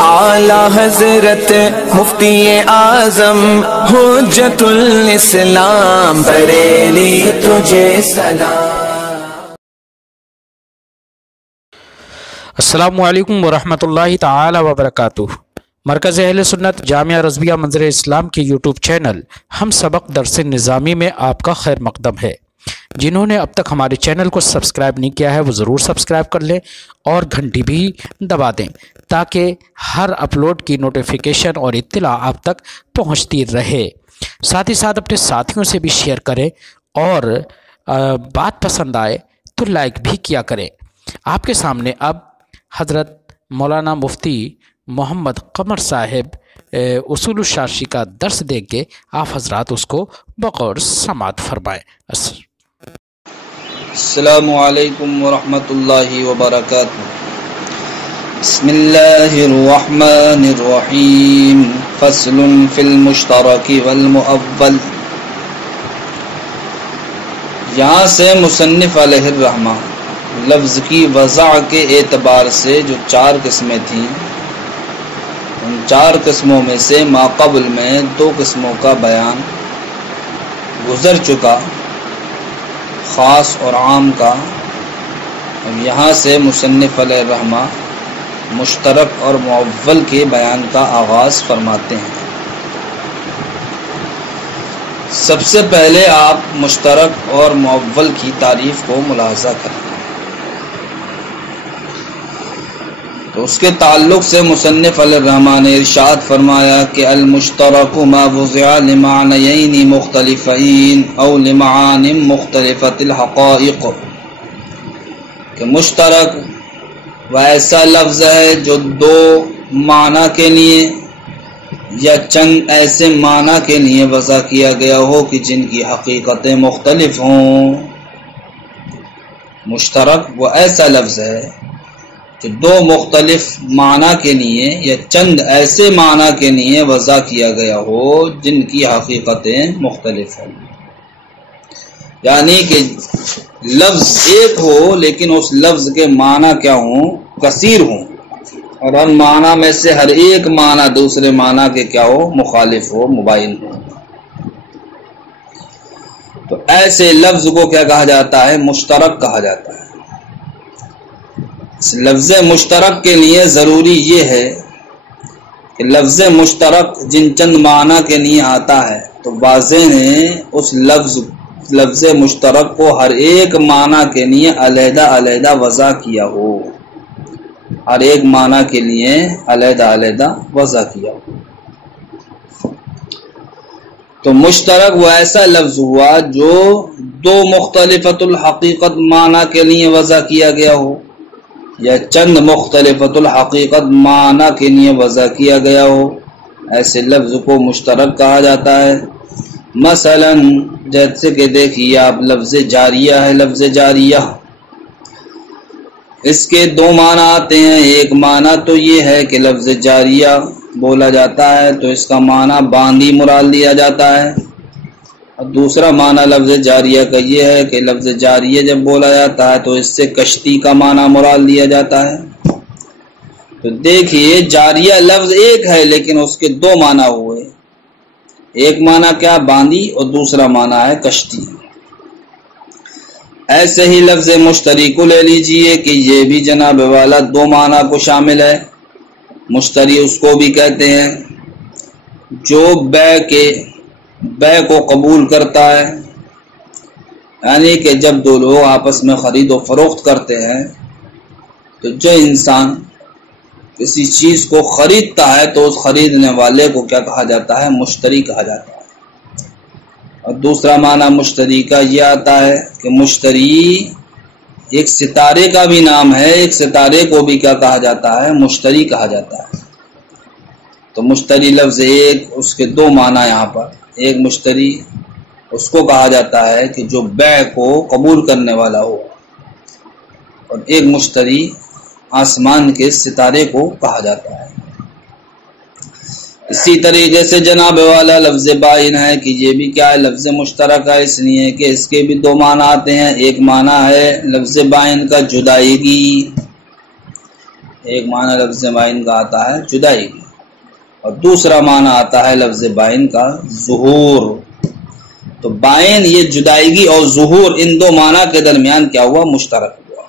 اعلی حضرت مفتی اعظم حجت الاسلام بریلی تجھے سلام۔ السلام علیکم ورحمۃ اللہ تعالی وبرکاتہ۔ مرکز اہل سنت جامعہ رضویہ منظر اسلام کے یوٹیوب چینل ہم سبق درس نظامی میں آپ کا خیر مقدم ہے۔ جنہوں نے اب تک ہمارے چینل کو سبسکرائب نہیں کیا ہے وہ ضرور سبسکرائب کر لیں اور گھنٹی بھی دبا دیں تاکہ ہر اپلوڈ کی نوٹیفیکیشن اور اطلاع آپ تک پہنچتی رہے۔ ساتھ ہی ساتھ اپنے ساتھیوں سے بھی شیئر کریں اور بات پسند آئے تو لائک بھی کیا کریں۔ آپ کے سامنے اب حضرت مولانا مفتی محمد قمر صاحب اصول الشاشی کا درس دیں گے، آپ حضرات اس کو بغور سماعت فرمائیں۔ السلام علیکم ورحمۃ اللہ وبرکاتہ۔ بسم اللہ الرحمن الرحیم۔ فصل فی المشترک والمؤول۔ یہاں سے مصنف علیہ الرحمہ لفظ کی وضع کے اعتبار سے جو 4 قسمیں تھیں، ان 4 قسموں میں سے ماقبل میں 2 قسموں کا بیان گزر چکا، خاص اور عام کا۔ اب یہاں سے مصنف علیہ الرحمہ مشترک اور مؤول کے بیان کا آغاز فرماتے ہیں۔ سب سے پہلے آپ مشترک اور مؤول کی تعریف کو ملاحظہ کریں۔ تو اس کے تعلق سے مصنف علیہ الرحمہ نے ارشاد فرمایا کہ المشترک ما وضع لمعنیین مختلفین او لمعان مختلفت الحقائق، کہ مشترک وہ ایسا لفظ ہے جو 2 معنی کے لیے یا چند ایسے معنی کے لیے وضع کیا گیا ہو کہ جن کی حقیقتیں مختلف ہوں۔ مشترک وہ ایسا لفظ ہے جو 2 مختلف معنی کے لیے یا چند ایسے معنی کے لیے وضع کیا گیا ہو جن کی حقیقتیں مختلف ہیں، یعنی کہ لفظ ایک ہو لیکن اس لفظ کے معنی کیا ہوں؟ کثیر ہوں، اور ان معنی میں سے ہر ایک معنی دوسرے معنی کے کیا ہو؟ مخالف ہو، مباین ہو۔ تو ایسے لفظ کو کیا کہا جاتا ہے؟ مشترک کہا جاتا ہے۔ اس لفظ مشترک کے لیے ضروری یہ ہے کہ لفظ مشترک جن چند معنی کے لیے آتا ہے تو واضح ہے اس لفظ مشترک کو ہر ایک معنی کے لیے علیحدہ علیحدہ وضع کیا ہو، ہر ایک معنی کے لیے علیحدہ علیحدہ وضع کیا ہو۔ تو مشترک وہ ایسا لفظ ہوا جو 2 مختلفت الحقیقت معنی کے لیے وضع کیا گیا ہو یا چند مختلفت الحقیقت معنی کے لیے وضع کیا گیا ہو، ایسے لفظ کو مشترک کہا جاتا ہے۔ مثلا جیسے کہ دیکھیے آپ لفظ جاریہ ہے، لفظ جاریہ اس کے 2 معنی آتے ہیں۔ ایک معنی تو یہ ہے کہ لفظ جاریہ بولا جاتا ہے تو اس کا معنی باندھی مراد لیا جاتا ہے، اور دوسرا معنی لفظ جاریہ کا یہ ہے کہ لفظ جاریہ جب بولا جاتا ہے تو اس سے کشتی کا معنی مراد لیا جاتا ہے۔ تو دیکھیے جاریہ لفظ ایک ہے لیکن اس کے 2 معنی ہوئے، ایک معنی کیا؟ باندھی، اور دوسرا معنی ہے کشتی۔ ایسے ہی لفظ مشتری کو لے لیجئے کہ یہ بھی جناب والا 2 معنی کو شامل ہے۔ مشتری اس کو بھی کہتے ہیں جو بے کو قبول کرتا ہے، یعنی کہ جب 2 لوگ آپس میں خرید و فروخت کرتے ہیں تو جو انسان کسی چیز کو خریدتا ہے تو اس خریدنے والے کو کیا کہا جاتا ہے؟ مشتری کہا جاتا ہے۔ اور دوسرا معنی مشتری کا یہ آتا ہے کہ مشتری ایک ستارے کا بھی نام ہے، ایک ستارے کو بھی کیا کہا جاتا ہے؟ مشتری کہا جاتا ہے۔ تو مشتری لفظ ایک، اس کے 2 معنی یہاں پر۔ ایک مشتری اس کو کہا جاتا ہے کہ جو بیع کو قبول کرنے والا ہو، اور ایک مشتری آسمان کے ستارے کو کہا جاتا ہے۔ اسی طریقے سے جناب والا لفظ بائن ہے کہ یہ بھی کیا ہے؟ لفظ مشترک ہے، اس لیے کہ اس کے بھی 2 معنی آتے ہیں۔ ایک معنی ہے لفظ بائن کا جدائیگی، ایک معنی لفظ بائن کا آتا ہے جدائی کی، اور دوسرا معنی آتا ہے لفظ بائن کا ظہور۔ تو بائن یہ جدائیگی اور ظہور، ان دو معنی کے درمیان کیا ہوا؟ مشترک ہوا۔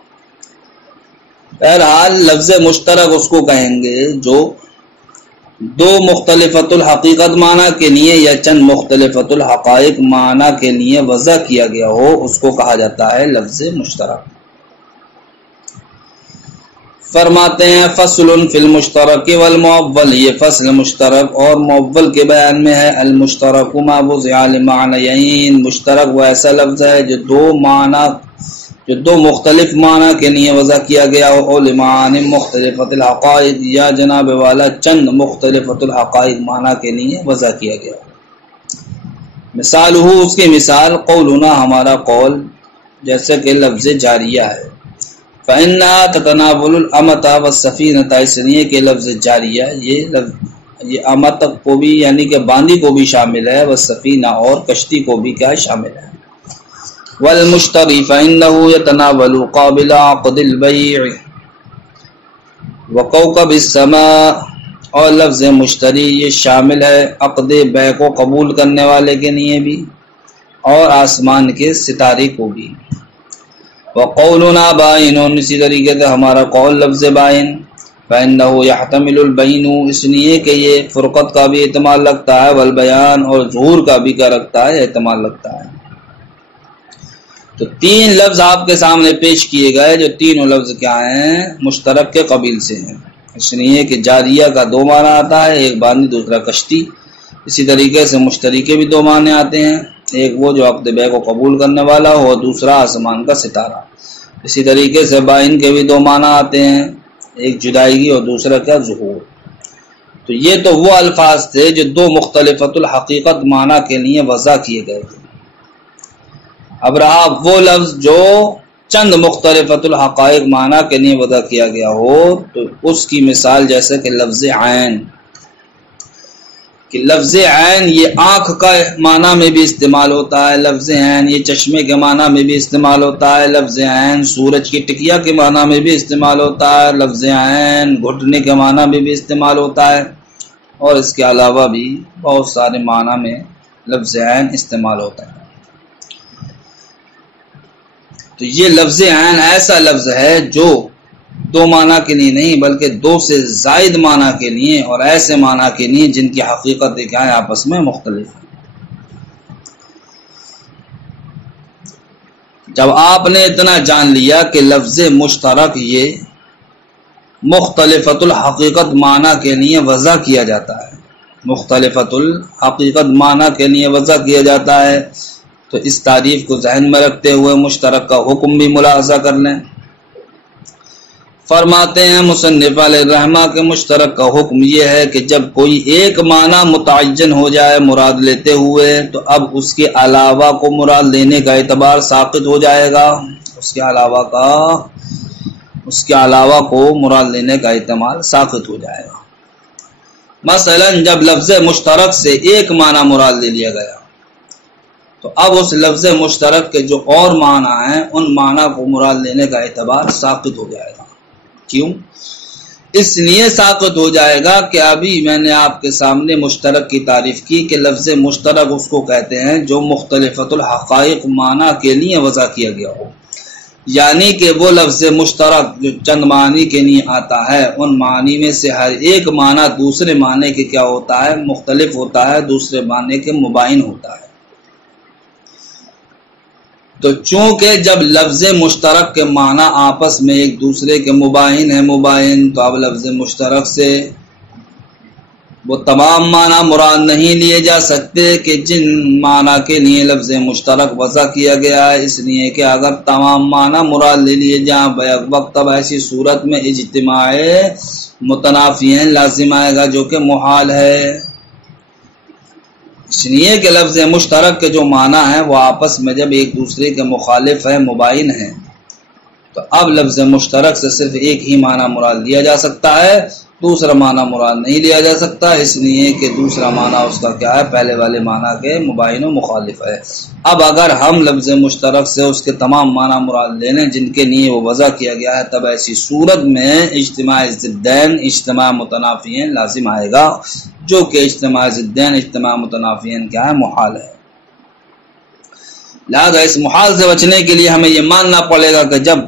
بہرحال لفظ مشترک اس کو کہیں گے جو دو مختلفۃ الحقیقت معنی کے لیے یا چند مختلفۃ الحقائق معنی کے لیے وضع کیا گیا ہو، اس کو کہا جاتا ہے لفظ مشترک۔ فرماتے ہیں فصل فی المشترک والمعول، یہ فصل مشترک اور معول کے بیان میں ہے۔ المشترک ما وضع لمعنیین، مشترک وہ ایسا لفظ ہے جو دو مختلف معنی کے لیے وضع کیا گیا ہو، اور لمعانی مختلفۃ الحقائق، یا جناب والا چند مختلفۃ الحقائق معنی کے لیے وضع کیا گیا ہو۔ مثال ہو، اس کی مثال قولنا، ہمارا قول، جیسے کہ لفظ جاریہ ہے۔ فَإِنَّهَا تَتَنَاوَلُ الْأَمَةَ وَالسَّفِينَةَ، اس لیے کہ لفظ جاریہ یہ امت کو بھی یعنی کہ باندی کو بھی شامل ہے، والسفینہ اور کشتی کو بھی کیا شامل ہے۔ والمشتری فإنه يتناول قابل عقد البيع وكوكب السماء، اور لفظ مشتری یہ شامل ہے عقد بیع کو قبول کرنے والے کے لیے بھی اور آسمان کے ستارے کو بھی۔ وقولنا بائن، اسی طریقے سے ہمارا قول لفظ بائن، فإنه يحتمل البین، اس لیے کہ یہ فرقت کا بھی احتمال رکھتا ہے، والبیان، اور ظہور کا بھی کیا رکھتا ہے؟ احتمال رکھتا ہے۔ تو تین لفظ آپ کے سامنے پیش کیے گئے، جو تینوں لفظ کیا ہیں؟ مشترک کے قبیل سے ہیں، اس لیے کہ جاریہ کا دو معنی آتا ہے، ایک باندی دوسرا کشتی۔ اسی طریقے سے مشتری کے بھی دو معنی آتے ہیں، ایک وہ جو عقد بیع کو قبول کرنے والا ہو، اور دوسرا آسمان کا ستارہ۔ اسی طریقے سے بائن کے بھی دو معنی آتے ہیں، ایک جدائیگی اور دوسرا کیا؟ ظہور۔ تو یہ تو وہ الفاظ تھے جو دو مختلفۃ الحقیقت معنی کے لیے وضع کیے گئے تھے۔ اب رہا وہ لفظ جو چند مختلفۃ الحقائق معنی کے لیے وضع کیا گیا ہو، تو اس کی مثال جیسے کہ لفظ عین، کہ لفظ عین یہ آنکھ کا معنی میں بھی استعمال ہوتا ہے، لفظ عین یہ چشمے کے معنی میں بھی استعمال ہوتا ہے، لفظ عین سورج کی ٹکیا کے معنی میں بھی استعمال ہوتا ہے، لفظ عین گھٹنے کے معنی میں بھی استعمال ہوتا ہے، اور اس کے علاوہ بھی بہت سارے معنی میں لفظ عین استعمال ہوتا ہے۔ تو یہ لفظ عین ایسا لفظ ہے جو دو معنی کے لیے نہیں بلکہ دو سے زائد معنی کے لیے اور ایسے معنی کے لیے جن کی حقیقت کیا ہے؟ آپس میں مختلف ہے۔ جب آپ نے اتنا جان لیا کہ لفظ مشترک یہ مختلفۃ الحقیقت معنی کے لیے وضع کیا جاتا ہے، مختلفۃ الحقیقت معنی کے لیے وضع کیا جاتا ہے، تو اس تعریف کو ذہن میں رکھتے ہوئے مشترک کا حکم بھی ملاحظہ کر لیں۔ فرماتے ہیں مصنف علیہ الرحمہ کہ مشترک کا حکم یہ ہے کہ جب کوئی ایک معنی متعین ہو جائے مراد لیتے ہوئے، تو اب اس کے علاوہ کو مراد لینے کا اعتبار ساقط ہو جائے گا، اس کے علاوہ کو مراد لینے کا احتمال ساقط ہو جائے گا۔ مثلا جب لفظ مشترک سے ایک معنی مراد لے لیا گیا، تو اب اس لفظ مشترک کے جو اور معنی ہیں ان معنی کو مراد لینے کا اعتبار ساقط ہو جائے گا۔ کیوں؟ اس لیے ساقط ہو جائے گا کہ ابھی میں نے آپ کے سامنے مشترک کی تعریف کی کہ لفظ مشترک اس کو کہتے ہیں جو مختلفۃ الحقائق معنی کے لیے وضع کیا گیا ہو، یعنی کہ وہ لفظ مشترک جو چند معنی کے لیے آتا ہے، ان معنی میں سے ہر ایک معنی دوسرے معنی کے کیا ہوتا ہے؟ مختلف ہوتا ہے، دوسرے معنی کے مباین ہوتا ہے۔ تو چونکہ جب لفظ مشترک کے معنی آپس میں ایک دوسرے کے مباین ہیں، تو اب لفظ مشترک سے وہ تمام معنی مراد نہیں لیے جا سکتے کہ جن معنی کے لیے لفظ مشترک وضع کیا گیا ہے، اس لیے کہ اگر تمام معنی مراد لے لیے جائیں بیک وقت، تب ایسی صورت میں اجتماع متنافیین لازم آئے گا، جو کہ محال ہے۔ اس لیے کہ لفظ مشترک کے جو معنی ہیں وہ آپس میں جب ایک دوسرے کے مخالف ہیں، مباین ہیں، تو اب لفظ مشترک سے صرف ایک ہی معنی مراد لیا جا سکتا ہے، دوسرا معنی مراد نہیں لیا جا سکتا، اس لیے کہ دوسرا معنی اس کا کیا ہے، پہلے والے معنی کے مباین و مخالف ہے۔ اب اگر ہم لفظ مشترک سے اس کے تمام معنی مراد لے لیں جن کے لیے وہ وضع کیا گیا ہے، تب ایسی صورت میں اجتماع ضدین اجتماع متنافیین لازم آئے گا، جو کہ اجتماع ضدین اجتماع متنافیین کیا ہے، محال ہے۔ لہذا اس محال سے بچنے کے لیے ہمیں یہ ماننا پڑے گا کہ جب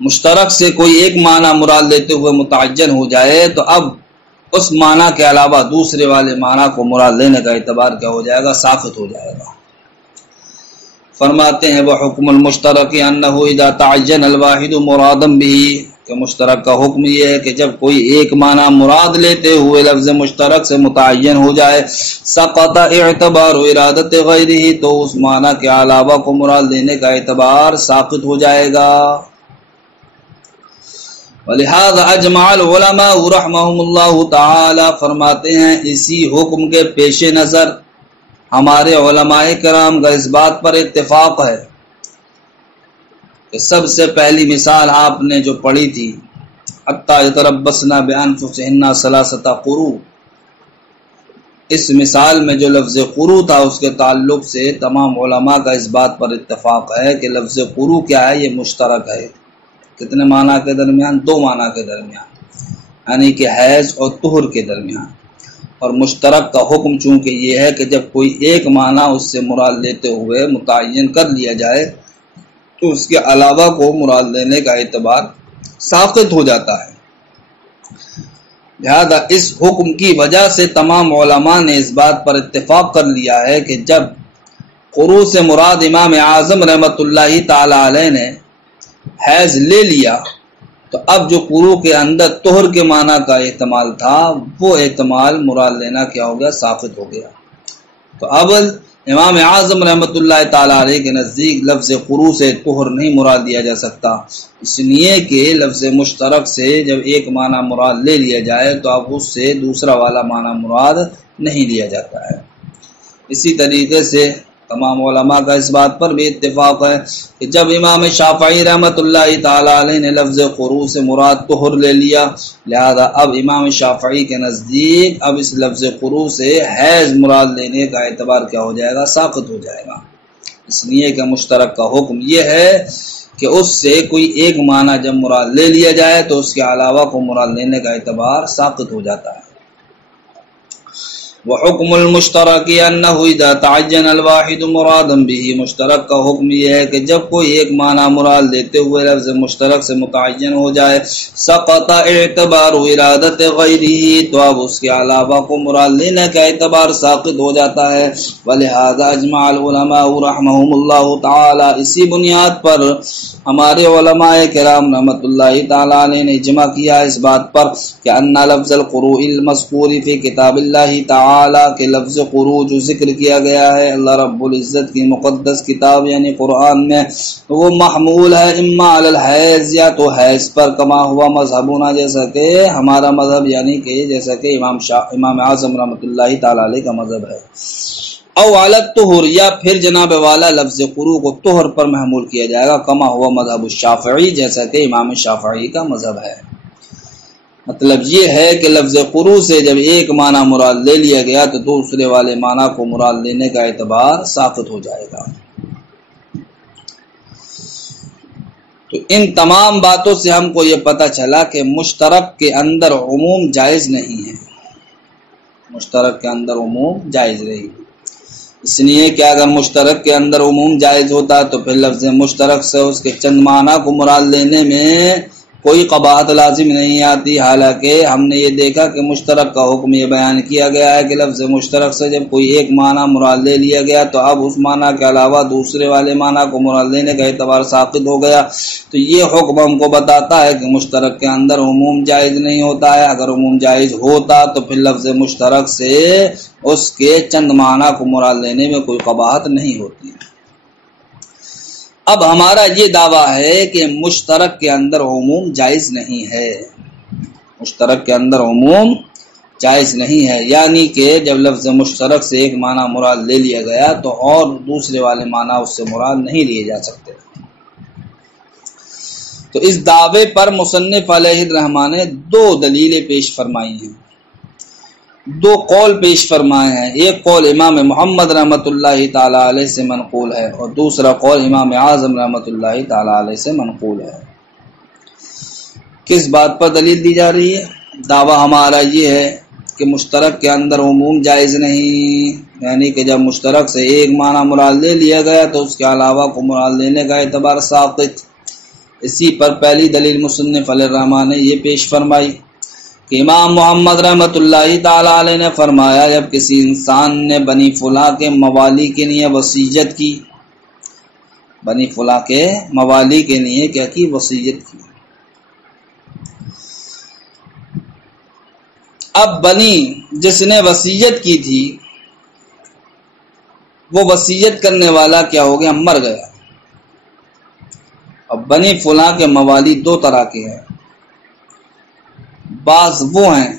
مشترک سے کوئی ایک معنی مراد لیتے ہوئے متعین ہو جائے تو اب اس معنی کے علاوہ دوسرے والے معنی کو مراد لینے کا اعتبار کیا ہو جائے گا، ساقط ہو جائے گا۔ فرماتے ہیں وحکم المشترک انہ اذا تعین الواحد مرادا بہ، کہ مشترک کا حکم یہ ہے کہ جب کوئی ایک معنی مراد لیتے ہوئے لفظ مشترک سے متعین ہو جائے، سقط اعتبار ارادت غیرہ، تو اس معنی کے علاوہ کو مراد لینے کا اعتبار ساقط ہو جائے گا۔ ولہذا اجمع العلماء رحمهم اللہ تعالی، فرماتے ہیں اسی حکم کے پیش نظر ہمارے علماء کرام کا اس بات پر اتفاق ہے کہ سب سے پہلی مثال آپ نے جو پڑھی تھی حتی یتربصن بانفسہن ثلاثۃ قروء، اس مثال میں جو لفظ قروء تھا اس کے تعلق سے تمام علماء کا اس بات پر اتفاق ہے کہ لفظ قروء کیا ہے، یہ مشترک ہے۔ کتنے معنی کے درمیان؟ دو معنی کے درمیان، یعنی کہ حیض اور طہر کے درمیان۔ اور مشترک کا حکم چونکہ یہ ہے کہ جب کوئی ایک معنی اس سے مراد لیتے ہوئے متعین کر لیا جائے تو اس کے علاوہ کو مراد لینے کا اعتبار ساقط ہو جاتا ہے۔ لہذا اس حکم کی وجہ سے تمام علماء نے اس بات پر اتفاق کر لیا ہے کہ جب قروء سے مراد امام اعظم رحمۃ اللہ تعالی علیہ نے حیض لے لیا تو اب جو قروء کے اندر طہر کے معنی کا احتمال تھا وہ احتمال مراد لینا کیا ہو گیا، ساقط ہو گیا۔ تو اب امام اعظم رحمۃ اللہ تعالی علیہ کے نزدیک لفظ قروء سے طہر نہیں مراد دیا جا سکتا، اس لیے کہ لفظ مشترک سے جب ایک معنی مراد لے لیا جائے تو اب اس سے دوسرا والا معنی مراد نہیں لیا جاتا ہے۔ اسی طریقے سے تمام علماء کا اس بات پر بھی اتفاق ہے کہ جب امام شافعی رحمۃ اللہ تعالی علیہ نے لفظ قروء سے مراد طہر لے لیا، لہذا اب امام شافعی کے نزدیک اب اس لفظ قروء سے حیض مراد لینے کا اعتبار کیا ہو جائے گا، ساقط ہو جائے گا۔ اس لیے کہ مشترک کا حکم یہ ہے کہ اس سے کوئی ایک معنی جب مراد لے لیا جائے تو اس کے علاوہ کو مراد لینے کا اعتبار ساقط ہو جاتا ہے۔ وحکم المشترک انہ اذا تعین الواحد مرادا بہ، مشترک کا حکم یہ ہے کہ جب کوئی ایک معنی مراد لیتے ہوئے لفظ مشترک سے متعین ہو جائے، سقط اعتبار ارادت غیرہ، تو اب اس کے علاوہ کو مراد لینے کا اعتبار ساقط ہو جاتا ہے۔ ولہذا اجمع العلماء رحمهم اللہ تعالی، اسی بنیاد پر ہمارے علماء کرام رحمۃ اللہ تعالی علیہ نے اجماع کیا اس بات پر کہ ان لفظ القروء المذکور فی کتاب اللہ تعالی، کہ لفظ قروء جو ذکر کیا گیا ہے اللہ رب العزت کی مقدس کتاب یعنی قرآن میں، وہ محمول ہے اما علی الحیض، یا تو حیض پر، کما ہوا مذہبنا، جیسا کہ ہمارا مذہب یعنی کہ جیسا کہ امام اعظم رحمۃ اللہ تعالی علیہ کا مذہب ہے، او علی الطہر، یا پھر جناب والا لفظ قروء کو طہر پر محمول کیا جائے گا، کما ہوا مذہب الشافعی، جیسا کہ امام شافعی کا مذہب ہے۔ مطلب یہ ہے کہ لفظ قروء سے جب ایک معنی مراد لے لیا گیا تو دوسرے والے معنی کو مراد لینے کا اعتبار ساقط ہو جائے گا۔ تو ان تمام باتوں سے ہم کو یہ پتہ چلا کہ مشترک کے اندر عموم جائز نہیں ہے، مشترک کے اندر عموم جائز نہیں، اس لیے کہ اگر مشترک کے اندر عموم جائز ہوتا تو پھر لفظ مشترک سے اس کے چند معنی کو مراد لینے میں کوئی قباحت لازم نہیں آتی۔ حالانکہ ہم نے یہ دیکھا کہ مشترک کا حکم یہ بیان کیا گیا ہے کہ لفظ مشترک سے جب کوئی ایک معنی مراد لے لیا گیا تو اب اس معنی کے علاوہ دوسرے والے معنی کو مراد لینے کا اعتبار ساقط ہو گیا۔ تو یہ حکم ہم کو بتاتا ہے کہ مشترک کے اندر عموم جائز نہیں ہوتا ہے۔ اگر عموم جائز ہوتا تو پھر لفظ مشترک سے اس کے چند معنی کو مراد لینے میں کوئی قباحت نہیں ہوتی۔ اب ہمارا یہ دعویٰ ہے کہ مشترک کے اندر عموم جائز نہیں ہے، مشترک کے اندر عموم جائز نہیں ہے، یعنی کہ جب لفظ مشترک سے ایک معنی مراد لے لیا گیا تو اور دوسرے والے معنی اس سے مراد نہیں لیے جا سکتے۔ تو اس دعوے پر مصنف علیہ الرحمٰن نے 2 دلیلیں پیش فرمائی ہیں، 2 قول پیش فرمائے ہیں۔ ایک قول امام محمد رحمۃ اللہ تعالی علیہ سے منقول ہے اور دوسرا قول امام اعظم رحمۃ اللہ تعالی علیہ سے منقول ہے۔ کس بات پر دلیل دی جا رہی ہے؟ دعویٰ ہمارا یہ ہے کہ مشترک کے اندر عموم جائز نہیں، یعنی کہ جب مشترک سے ایک معنی مراد لے لیا گیا تو اس کے علاوہ کو مراد لینے کا اعتبار ساقط۔ اسی پر پہلی دلیل مصنف علیہ الرحمٰن نے یہ پیش فرمائی کہ امام محمد رحمۃ اللہ تعالی علیہ نے فرمایا جب کسی انسان نے بنی فلاں کے موالی کے لیے وصیت کی، بنی فلاں کے موالی کے لیے کیا کی؟ وصیت کی۔ اب بنی جس نے وصیت کی تھی وہ وصیت کرنے والا کیا ہو گیا؟ مر گیا۔ اب بنی فلاں کے موالی 2 طرح کے ہیں، بعض وہ ہیں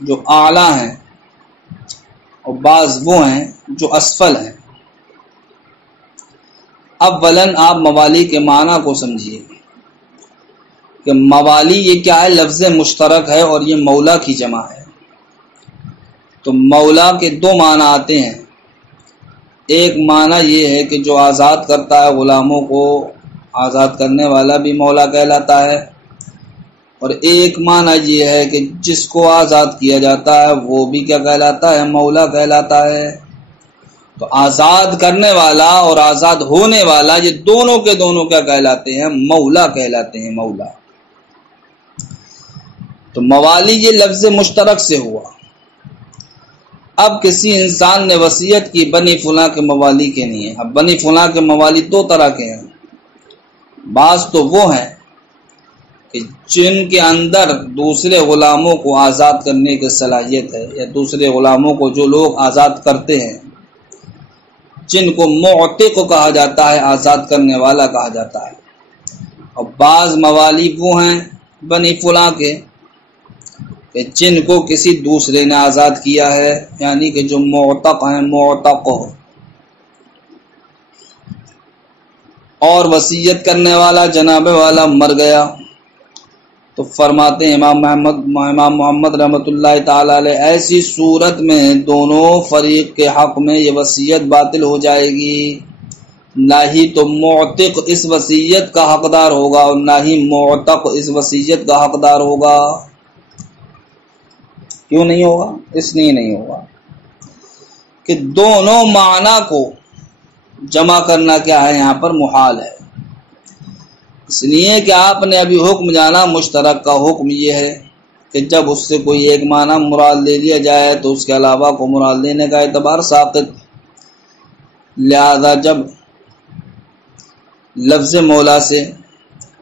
جو اعلیٰ ہیں اور بعض وہ ہیں جو اسفل ہیں۔ اولاً آپ موالی کے معنی کو سمجھیے کہ موالی یہ کیا ہے؟ لفظ مشترک ہے اور یہ مولا کی جمع ہے۔ تو مولا کے 2 معنی آتے ہیں، ایک معنی یہ ہے کہ جو آزاد کرتا ہے غلاموں کو، آزاد کرنے والا بھی مولا کہلاتا ہے، اور ایک معنی یہ ہے کہ جس کو آزاد کیا جاتا ہے وہ بھی کیا کہلاتا ہے؟ مولا کہلاتا ہے۔ تو آزاد کرنے والا اور آزاد ہونے والا یہ دونوں کے دونوں کیا کہلاتے ہیں؟ مولا کہلاتے ہیں، مولا۔ تو موالی یہ لفظ مشترک سے ہوا۔ اب کسی انسان نے وصیت کی بنی فلاں کے موالی کے لیے۔ اب بنی فلاں کے موالی 2 طرح کے ہیں، بعض تو وہ ہیں کہ جن کے اندر دوسرے غلاموں کو آزاد کرنے کی صلاحیت ہے، یا دوسرے غلاموں کو جو لوگ آزاد کرتے ہیں جن کو معتق کہا جاتا ہے، آزاد کرنے والا کہا جاتا ہے۔ اور بعض موالی وہ ہیں بنی فلاں کے کہ جن کو کسی دوسرے نے آزاد کیا ہے، یعنی کہ جو معتق ہیں، معتق ہو۔ اور وصیت کرنے والا جناب والا مر گیا تو فرماتے ہیں امام محمد رحمۃ اللہ تعالی علیہ ایسی صورت میں دونوں فریق کے حق میں یہ وصیت باطل ہو جائے گی، نہ ہی تو معتق اس وصیت کا حقدار ہوگا اور نہ ہی معتق اس وصیت کا حقدار ہوگا۔ کیوں نہیں ہوگا؟ اس لیے نہیں ہوگا کہ دونوں معنی کو جمع کرنا کیا ہے؟ یہاں پر محال ہے، اس لیے کہ آپ نے ابھی حکم جانا مشترک کا حکم یہ ہے کہ جب اس سے کوئی ایک معنی مراد لے لیا جائے تو اس کے علاوہ کو مراد لینے کا اعتبار ساقط۔ لہذا جب لفظ مولا سے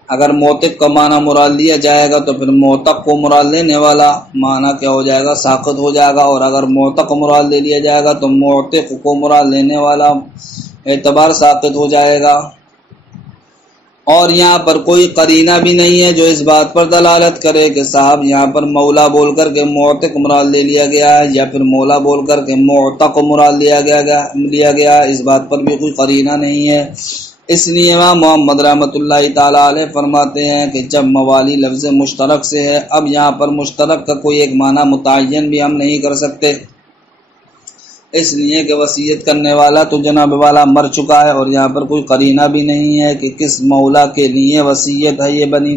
اگر معتق کا معنی مراد لیا جائے گا تو پھر معتق کو مراد لینے والا معنی کیا ہو جائے گا؟ ساقط ہو جائے گا، اور اگر معتق مراد لے لیا جائے گا تو معتق کو مراد لینے والا اعتبار ساقط ہو جائے گا۔ اور یہاں پر کوئی قرینہ بھی نہیں ہے جو اس بات پر دلالت کرے کہ صاحب یہاں پر مولا بول کر کے معتق مراد لے لیا گیا ہے یا پھر مولا بول کر کے معتق مراد لیا گیا، اس بات پر بھی کوئی قرینہ نہیں ہے۔ اس لیے امام محمد رحمۃ اللہ تعالی علیہ فرماتے ہیں کہ جب موالی لفظ مشترک سے ہے، اب یہاں پر مشترک کا کوئی ایک معنی متعین بھی ہم نہیں کر سکتے، اس لیے کہ وصیت کرنے والا تو جناب والا مر چکا ہے، اور یہاں پر کوئی قرینہ بھی نہیں ہے کہ کس مولا کے لیے وصیت ہے یہ بنی،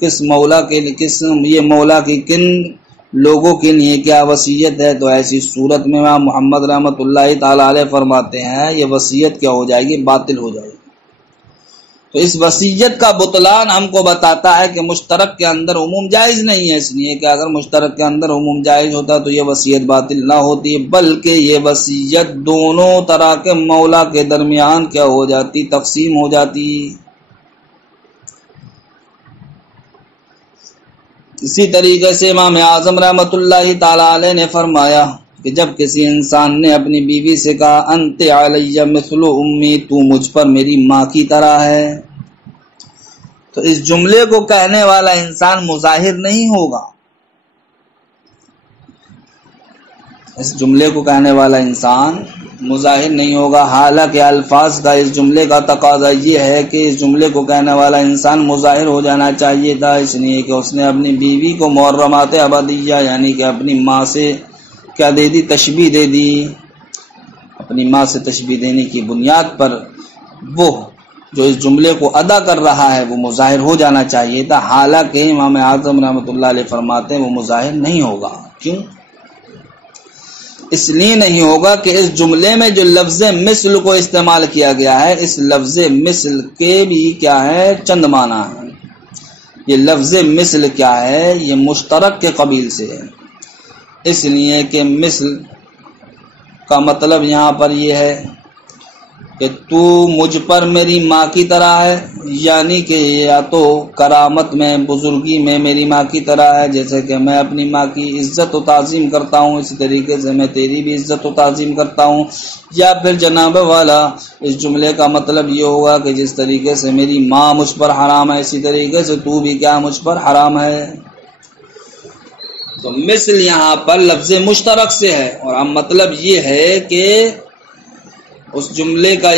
کس مولا کے لیے، کس یہ مولا کی کن لوگوں کے لیے کیا وصیت ہے۔ تو ایسی صورت میں امام محمد رحمۃ اللہ تعالی علیہ فرماتے ہیں یہ وصیت کیا ہو جائے گی؟ باطل ہو جائے گی۔ تو اس وصیت کا بطلان ہم کو بتاتا ہے کہ مشترک کے اندر عموم جائز نہیں ہے، اس لیے کہ اگر مشترک کے اندر عموم جائز ہوتا تو یہ وصیت باطل نہ ہوتی، بلکہ یہ وصیت دونوں طرح کے مولا کے درمیان کیا ہو جاتی؟ تقسیم ہو جاتی۔ اسی طریقے سے امام اعظم رحمۃ اللہ تعالی علیہ نے فرمایا کہ جب کسی انسان نے اپنی بیوی سے کہا انت علی مثل امی، تو مجھ پر میری ماں کی طرح ہے، تو اس جملے کو کہنے والا انسان مظاہر نہیں ہوگا، اس جملے کو کہنے والا انسان مظاہر نہیں ہوگا، حالانکہ الفاظ کا اس جملے کا تقاضا یہ ہے کہ اس جملے کو کہنے والا انسان مظاہر ہو جانا چاہیے تھا، اس لیے کہ اس نے اپنی بیوی کو محرمات ابدیہ یعنی کہ اپنی ماں سے کیا دے دی، تشبیہ دے دی، اپنی ماں سے تشبیہ دینے کی بنیاد پر وہ جو اس جملے کو ادا کر رہا ہے وہ مظاہر ہو جانا چاہیے تھا، حالانکہ امام اعظم رحمۃ اللہ علیہ فرماتے ہیں وہ مظاہر نہیں ہوگا۔ کیوں؟ اس لیے نہیں ہوگا کہ اس جملے میں جو لفظ مثل کو استعمال کیا گیا ہے، اس لفظ مثل کے بھی کیا ہے، چند معنی ہیں۔ یہ لفظ مثل کیا ہے، یہ مشترک کے قبیل سے ہے، اس لیے کہ مثل کا مطلب یہاں پر یہ ہے کہ تو مجھ پر میری ماں کی طرح ہے، یعنی کہ یا تو کرامت میں، بزرگی میں میری ماں کی طرح ہے، جیسے کہ میں اپنی ماں کی عزت و تعظیم کرتا ہوں اسی طریقے سے میں تیری بھی عزت و تعظیم کرتا ہوں، یا پھر جناب والا اس جملے کا مطلب یہ ہوگا کہ جس طریقے سے میری ماں مجھ پر حرام ہے اسی طریقے سے تو بھی کیا مجھ پر حرام ہے۔ تو مثل یہاں پر لفظ مشترک سے ہے، اور اب مطلب یہ ہے کہ اس جملے کا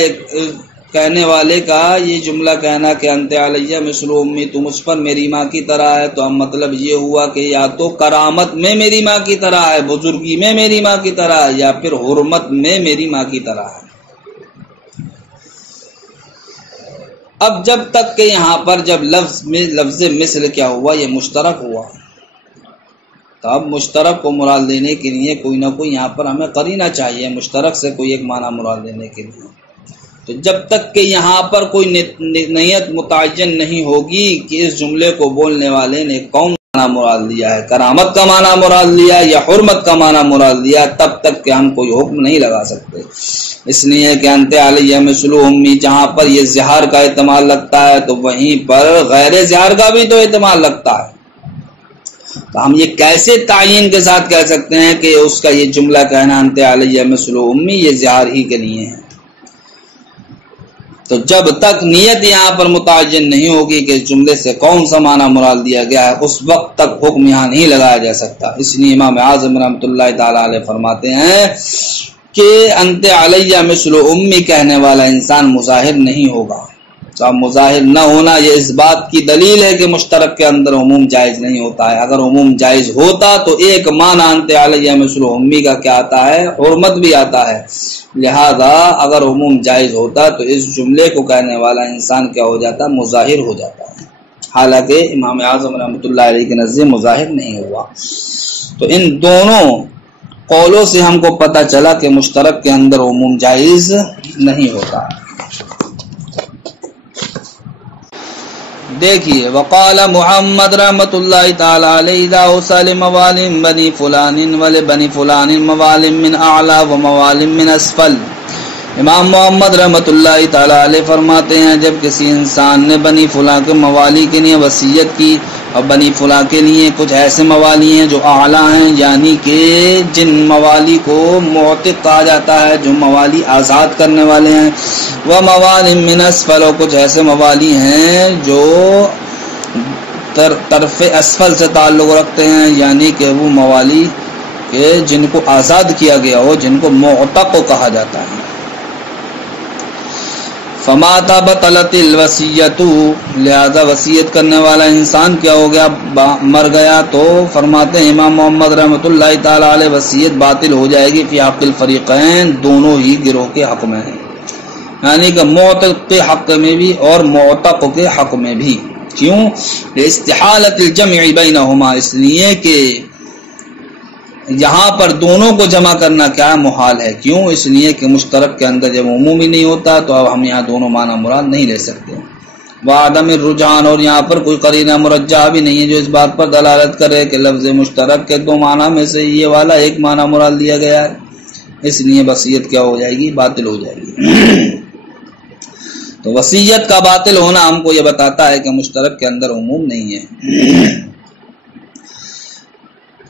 کہنے والے کا یہ جملہ کہنا کہ انت علیہ مثل امی، تو مجھ پر میری ماں کی طرح ہے، تو اب مطلب یہ ہوا کہ یا تو کرامت میں میری ماں کی طرح ہے، بزرگی میں میری ماں کی طرح ہے، یا پھر حرمت میں میری ماں کی طرح ہے۔ اب جب تک کہ یہاں پر جب لفظ مثل کیا ہوا، یہ مشترک ہوا، تو اب مشترک کو مراد دینے کے لیے کوئی نہ کوئی یہاں پر ہمیں قرینہ چاہیے، مشترک سے کوئی ایک معنی مراد دینے کے لیے۔ تو جب تک کہ یہاں پر کوئی نیت متعین نہیں ہوگی کہ اس جملے کو بولنے والے نے کون معنی مراد لیا ہے، کرامت کا معنی مراد لیا یا حرمت کا معنی مراد لیا، تب تک کہ ہم کوئی حکم نہیں لگا سکتے۔ اس لیے کہ انت علیہ مثل امی جہاں پر یہ اظہار کا احتمال لگتا ہے تو وہیں پر غیر اظہار کا بھی تو احتمال لگتا ہے۔ تو ہم یہ کیسے تعین کے ساتھ کہہ سکتے ہیں کہ اس کا یہ جملہ کہنا انت علیہ مثل امی یہ اظہار ہی کے لیے ہے؟ تو جب تک نیت یہاں پر متعین نہیں ہوگی کہ اس جملے سے کون سا معنی مراد دیا گیا ہے، اس وقت تک حکم یہاں نہیں لگایا جا سکتا۔ اس لیے امام اعظم رحمۃ اللہ تعالی علیہ فرماتے ہیں کہ انت علیہ مثل امی کہنے والا انسان مظاہر نہیں ہوگا۔ تو اب مظاہر نہ ہونا یہ اس بات کی دلیل ہے کہ مشترک کے اندر عموم جائز نہیں ہوتا ہے۔ اگر عموم جائز ہوتا تو ایک معنی انت علیہ مثل امی کا کیا آتا ہے، حرمت بھی آتا ہے۔ لہذا اگر عموم جائز ہوتا تو اس جملے کو کہنے والا انسان کیا ہو جاتا، مظاہر ہو جاتا ہے، حالانکہ امام اعظم رحمۃ اللہ علیہ کے نزدیک مظاہر نہیں ہوا۔ تو ان دونوں قولوں سے ہم کو پتہ چلا کہ مشترک کے اندر عموم جائز نہیں ہوتا۔ دیکھیے وقال محمد رحمۃ اللہ تعالی علیہ لا اسال موالم بنی فلان ول بنی فلان موالم من اعلی و موالم من اسفل۔ امام محمد رحمۃ اللہ تعالی علیہ فرماتے ہیں جب کسی انسان نے بنی فلاں کے موالی کے لیے وصیت کی اور بنی فلاں کے لیے کچھ ایسے موالی ہیں جو اعلیٰ ہیں، یعنی کہ جن موالی کو معتق کہا جاتا ہے، جو موالی آزاد کرنے والے ہیں، وہ موالم من اسفل، اور کچھ ایسے موالی ہیں جو طرف اسفل سے تعلق رکھتے ہیں، یعنی کہ وہ موالی کہ جن کو آزاد کیا گیا ہو، جن کو معتق کہا جاتا ہے۔ فما بطلت الوصیت، لہذا وصیت کرنے والا انسان کیا ہو گیا، مر گیا، تو فرماتے ہیں امام محمد رحمۃ اللہ تعالی علیہ وصیت باطل ہو جائے گی فی حق الفریقین، دونوں ہی گروہ کے حق میں ہیں، یعنی کہ معتق کے حق میں بھی اور معتق کے حق میں بھی۔ کیوں؟ لاستحالۃ الجمع بینہما، اس لیے کہ یہاں پر دونوں کو جمع کرنا کیا محال ہے۔ کیوں؟ اس لیے کہ مشترک کے اندر جب عمومی نہیں ہوتا تو اب ہم یہاں دونوں معنی مراد نہیں لے سکتے۔ وعدم الرجحان، اور یہاں پر کوئی قرینہ مرجحہ بھی نہیں ہے جو اس بات پر دلالت کرے کہ لفظ مشترک کے دو معنی میں سے یہ والا ایک معنی مراد لیا گیا ہے، اس لیے وصیت کیا ہو جائے گی، باطل ہو جائے گی۔ تو وصیت کا باطل ہونا ہم کو یہ بتاتا ہے کہ مشترک کے اندر عموم نہیں ہے۔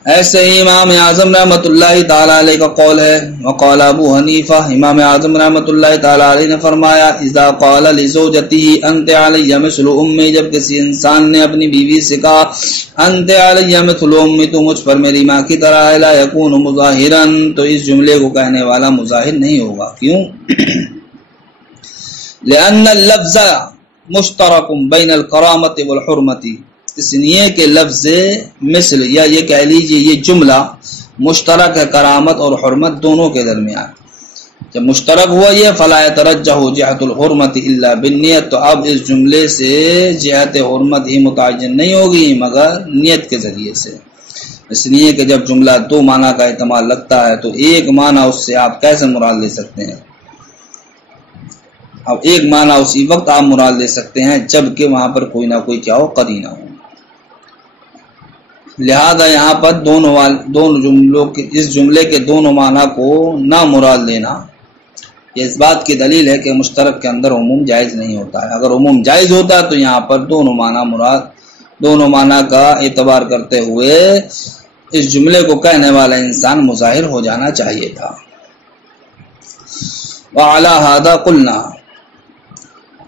ایسے ہی امام اعظم رحمۃ اللہ تعالی علیہ کا قول ہے، وقال ابو حنیفہ، امام اعظم رحمۃ اللہ تعالی علیہ نے فرمایا، اذا قال لزوجته انت علی مثل امی، جب کسی انسان نے اپنی بیوی سے کہا انت علی مثل امی، تو مجھ پر میری ماں کی طرح ہے، لا یکون مظاہرا، تو اس جملے کو کہنے والا مظاہر نہیں ہوگا۔ کیوں؟ لأن اللفظ مشترک بین الکرامۃ والحرمۃ، اس لیے کہ لفظ مثل یا یہ کہہ لیجیے یہ جملہ مشترک ہے کرامت اور حرمت دونوں کے درمیان۔ جب مشترک ہوا یہ فلا يترجح جہت الحرمت الا بالنیت، تو اب اس جملے سے جہت حرمت ہی متعین نہیں ہوگی مگر نیت کے ذریعے سے۔ اس لیے کہ جب جملہ دو معنی کا احتمال لگتا ہے تو ایک معنی اس سے آپ کیسے مراد لے سکتے ہیں؟ اب ایک معنی اسی وقت آپ مراد لے سکتے ہیں جبکہ وہاں پر کوئی نہ کوئی کیا ہو، قرینہ ہو۔ لہذا یہاں پر دونوں جملوں کے اس جملے کے دونوں معنی کو نہ مراد لینا یہ اس بات کی دلیل ہے کہ مشترک کے اندر عموم جائز نہیں ہوتا ہے۔ اگر عموم جائز ہوتا تو یہاں پر دونوں معنی کا اعتبار کرتے ہوئے اس جملے کو کہنے والا انسان مظاہر ہو جانا چاہیے تھا۔ وعلی ھذا قلنا،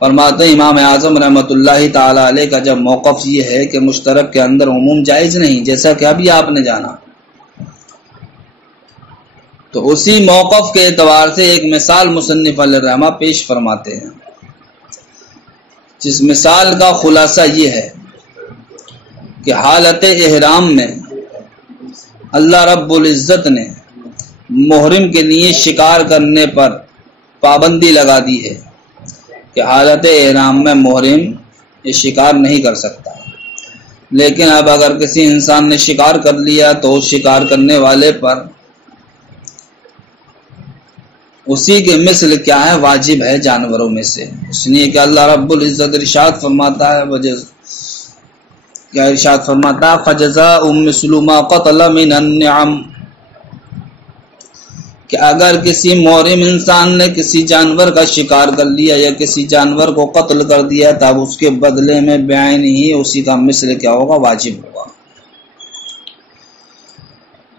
فرماتے ہیں امام اعظم رحمۃ اللہ تعالی علیہ کا جب موقف یہ ہے کہ مشترک کے اندر عموم جائز نہیں، جیسا کہ ابھی آپ نے جانا، تو اسی موقف کے اعتبار سے ایک مثال مصنف علیہ الرحمہ پیش فرماتے ہیں، جس مثال کا خلاصہ یہ ہے کہ حالت احرام میں اللہ رب العزت نے محرم کے لیے شکار کرنے پر پابندی لگا دی ہے کہ حالت احرام میں محرم یہ شکار نہیں کر سکتا، لیکن اب اگر کسی انسان نے شکار کر لیا تو اس شکار کرنے والے پر اسی کے مثل کیا ہے، واجب ہے جانوروں میں سے۔ اس لیے کہ اللہ رب العزت ارشاد فرماتا ہے فجزاء مثل ما قتل من النعم، کہ اگر کسی محرم انسان نے کسی جانور کا شکار کر لیا یا کسی جانور کو قتل کر دیا تب اس کے بدلے میں بعین ہی اسی کا مثل کیا ہوگا، واجب ہوگا۔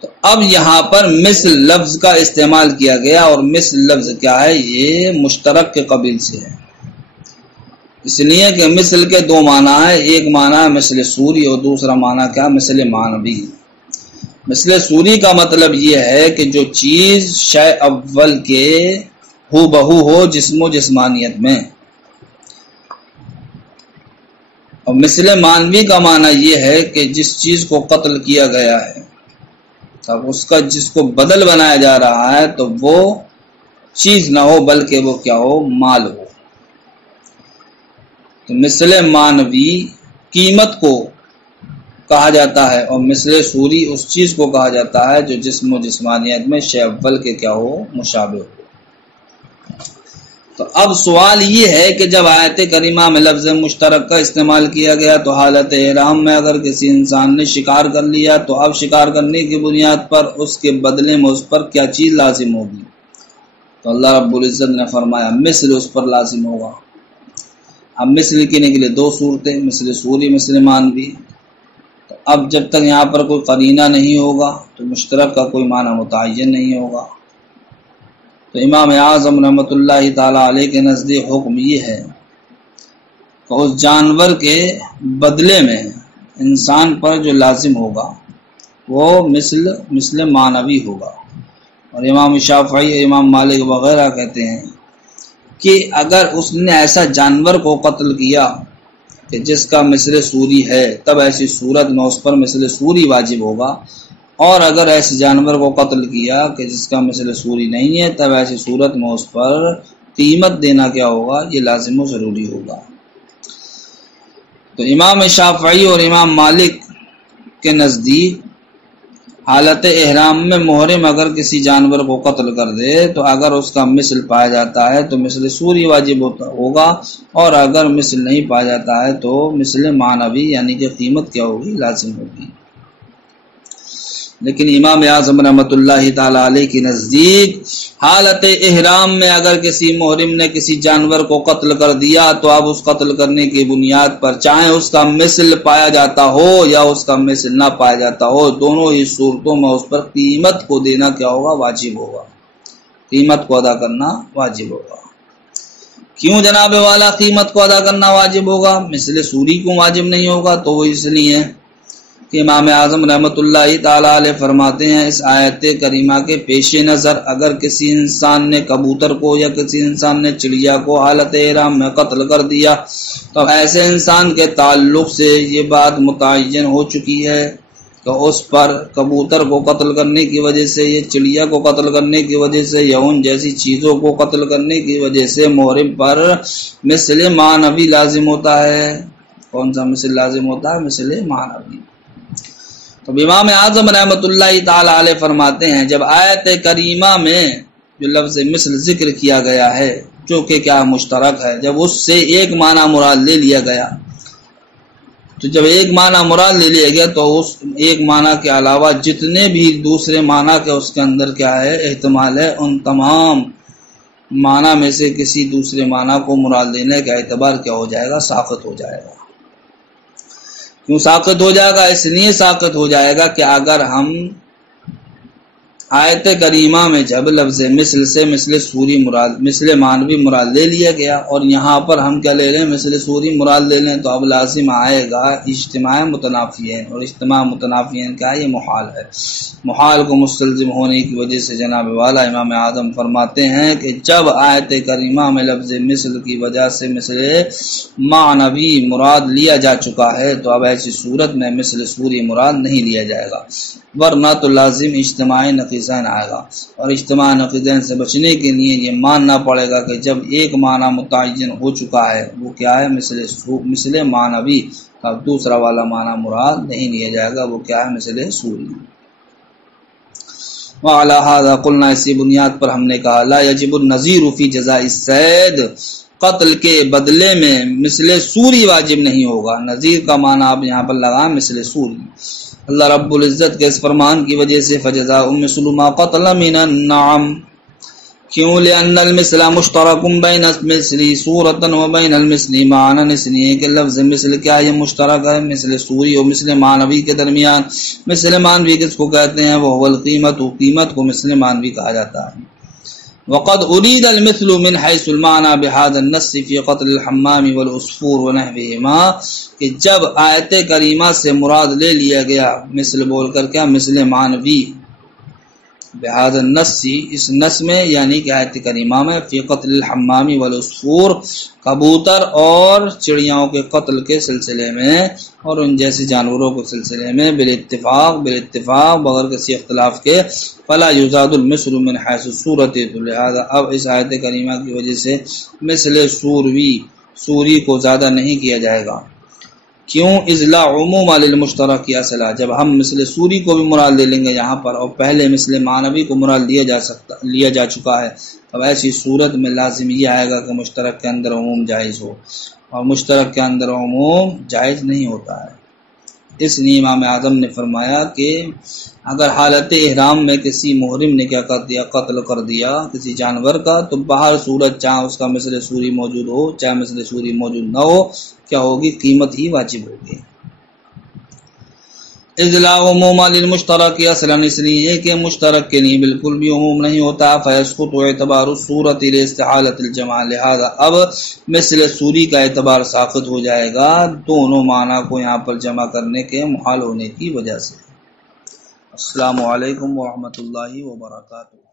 تو اب یہاں پر مثل لفظ کا استعمال کیا گیا، اور مثل لفظ کیا ہے، یہ مشترک کے قبیل سے ہے، اس لیے کہ مثل کے دو معنی ہیں، ایک معنی ہے مثل صوری اور دوسرا معنی کیا، مثل معنوی۔ مثل صوری کا مطلب یہ ہے کہ جو چیز شے اول کے ہو بہو ہو جسم و جسمانیت میں، اور مثل معنوی کا معنی یہ ہے کہ جس چیز کو قتل کیا گیا ہے تب اس کا جس کو بدل بنایا جا رہا ہے تو وہ چیز نہ ہو بلکہ وہ کیا ہو، مال ہو۔ تو مثل معنوی قیمت کو کہا جاتا ہے اور مثل صوری اس چیز کو کہا جاتا ہے جو جسم و جسمانیت میں شے اول کے کیا ہو، مشابہ ہو۔ تو اب سوال یہ ہے کہ جب آیت کریمہ میں لفظ مشترک کا استعمال کیا گیا تو حالت احرام میں اگر کسی انسان نے شکار کر لیا تو اب شکار کرنے کی بنیاد پر اس کے بدلے میں اس پر کیا چیز لازم ہوگی؟ تو اللہ رب العزت نے فرمایا مثل اس پر لازم ہوگا۔ اب مثل کے لیے دو صورتیں، مثل صوری، مثل معنوی۔ تو اب جب تک یہاں پر کوئی قرینہ نہیں ہوگا تو مشترک کا کوئی معنی متعین نہیں ہوگا۔ تو امام اعظم رحمۃ اللہ تعالی علیہ کے نزدیک حکم یہ ہے کہ اس جانور کے بدلے میں انسان پر جو لازم ہوگا وہ مثل معنوی ہوگا۔ اور امام شافعی، امام مالک وغیرہ کہتے ہیں کہ اگر اس نے ایسا جانور کو قتل کیا کہ جس کا مثل صوری ہے تب ایسی صورت میں اس پر مثل صوری واجب ہوگا، اور اگر ایسے جانور کو قتل کیا کہ جس کا مثل صوری نہیں ہے تب ایسی صورت میں اس پر قیمت دینا کیا ہوگا، یہ لازم و ضروری ہوگا۔ تو امام شافعی اور امام مالک کے نزدیک حالت احرام میں محرم اگر کسی جانور کو قتل کر دے تو اگر اس کا مثل پایا جاتا ہے تو مثل صوری واجب ہوگا، اور اگر مثل نہیں پایا جاتا ہے تو مثل معنوی یعنی کہ قیمت کیا ہوگی، لازم ہوگی۔ لیکن امام اعظم رحمۃ اللہ تعالی علیہ کے نزدیک حالت احرام میں اگر کسی محرم نے کسی جانور کو قتل کر دیا تو اب اس قتل کرنے کی بنیاد پر چاہے اس کا مثل پایا جاتا ہو یا اس کا مثل نہ پایا جاتا ہو، دونوں ہی صورتوں میں اس پر قیمت کو دینا کیا ہوگا؟ واجب ہوگا، قیمت کو ادا کرنا واجب ہوگا۔ کیوں جناب والا قیمت کو ادا کرنا واجب ہوگا؟ مثل سوری کیوں واجب نہیں ہوگا؟ تو وہ اس لیے کہ امام اعظم رحمۃ اللہ تعالی علیہ فرماتے ہیں اس آیت کریمہ کے پیش نظر اگر کسی انسان نے کبوتر کو یا کسی انسان نے چڑیا کو حالت احرام میں قتل کر دیا تو ایسے انسان کے تعلق سے یہ بات متعین ہو چکی ہے کہ اس پر کبوتر کو قتل کرنے کی وجہ سے، یہ چڑیا کو قتل کرنے کی وجہ سے یا ان جیسی چیزوں کو قتل کرنے کی وجہ سے محرم پر مثل معنوی لازم ہوتا ہے۔ کون سا مثل لازم ہوتا ہے؟ مثل معنوی۔ تو امام اعظم رحمۃ اللہ تعالی علیہ فرماتے ہیں جب آیت کریمہ میں جو لفظ مثل ذکر کیا گیا ہے جو کہ کیا مشترک ہے، جب اس سے ایک معنی مراد لے لیا گیا، تو جب ایک معنی مراد لے لیا گیا تو اس ایک معنی کے علاوہ جتنے بھی دوسرے معنی کے اس کے اندر کیا ہے احتمال ہے، ان تمام معنی میں سے کسی دوسرے معنی کو مراد لینے کا اعتبار کیا ہو جائے گا؟ ساقط ہو جائے گا۔ کیوں ساقط ہو جائے گا؟ اس لیے ساقط ہو جائے گا کہ اگر ہم آیت کریمہ میں جب لفظ مثل سے مثل سوری مراد، مثل معنوی مراد لے لیا گیا اور یہاں پر ہم کیا لے لیں؟ مثل سوری مراد لے لیں، تو اب لازم آئے گا اجتماع متنافیین، اور اجتماع متنافیین کیا یہ محال ہے۔ محال کو مستلزم ہونے کی وجہ سے جناب والا امام اعظم فرماتے ہیں کہ جب آیت کریمہ میں لفظ مثل کی وجہ سے مثل معنوی مراد لیا جا چکا ہے تو اب ایسی صورت میں مثل سوری مراد نہیں لیا جائے گا، ورنہ تو لازم اجتماع نقیضین آئے گا، اور اجتماع نقیضین سے بچنے کے لیے یہ ماننا پڑے گا کہ جب ایک معنی متعین ہو چکا ہے وہ کیا ہے؟ مثل معنوی، اب دوسرا والا معنی مراد نہیں لیا جائے گا، وہ کیا ہے؟ مثل سوری۔ وعلی ھذا قلنا، اسی بنیاد پر ہم نے کہا لا یجب النظیر فی جزاء الصید، قتل کے بدلے میں مثل سوری واجب نہیں ہوگا۔ نظیر کا معنی آپ یہاں پر لگائیں مثل سوری۔ اللہ رب العزت کے اس فرمان کی وجہ سے فجزاء مثل ما قتل من النعم، کیوں؟ لأن المثل مشترک بین المثل صورتا و بین المثل معنی، اس لیے کہ لفظ مثل کیا یہ مشترک ہے مثل سوری اور مثل معنوی کے درمیان۔ مثل معنوی کس کو کہتے ہیں؟ وہ القیمت، قیمت کو مثل معنوی کہا جاتا ہے۔ وقد اريد المثل من حيث المعنى بهذا النص في قتل الحمام والعصفور ونحوهما، کہ جب آیت کریمہ سے مراد لے لیا گیا مثل بول کر کیا؟ مثل معنوی، بهذا النص، اس نص میں یعنی کہ آیت کریمہ میں، فی قتل الحمام والعصفور، کبوتر اور چڑیاؤں کے قتل کے سلسلے میں اور ان جیسے جانوروں کے سلسلے میں بالاتفاق بغیر کسی اختلاف کے، فلا یزاد المثل من حیث الصورت، لہذا اب اس آیت کریمہ کی وجہ سے مثل سوری کو زیادہ نہیں کیا جائے گا۔ کیوں؟ اذ لا عموم للمشترک اصلا، جب ہم مثل سوری کو بھی مراد لے لیں گے یہاں پر اور پہلے مثل معنوی کو مراد لیا جا چکا ہے، اب ایسی صورت میں لازم یہ آئے گا کہ مشترک کے اندر عموم جائز ہو، اور مشترک کے اندر عموم جائز نہیں ہوتا ہے۔ اس لیے امام اعظم نے فرمایا کہ اگر حالت احرام میں کسی محرم نے کیا کر دیا؟ قتل کر دیا کسی جانور کا، تو باہر صورت چاہے اس کا مثل سوری موجود ہو چاہے مثل سوری موجود نہ ہو، کیا ہوگی؟ قیمت ہی واجب ہوگی۔ اذلا عموم للمشترک اصلا، اس لیے کہ مشترک کے لیے بالکل بھی عموم نہیں ہوتا، فیسقط اعتبار الصورت لاستحالۃ الجمع، لہذا اب مثل سوری کا اعتبار ساقط ہو جائے گا دونوں معنی کو یہاں پر جمع کرنے کے محال ہونے کی وجہ سے۔ السلام علیکم ورحمۃ اللہ وبرکاتہ۔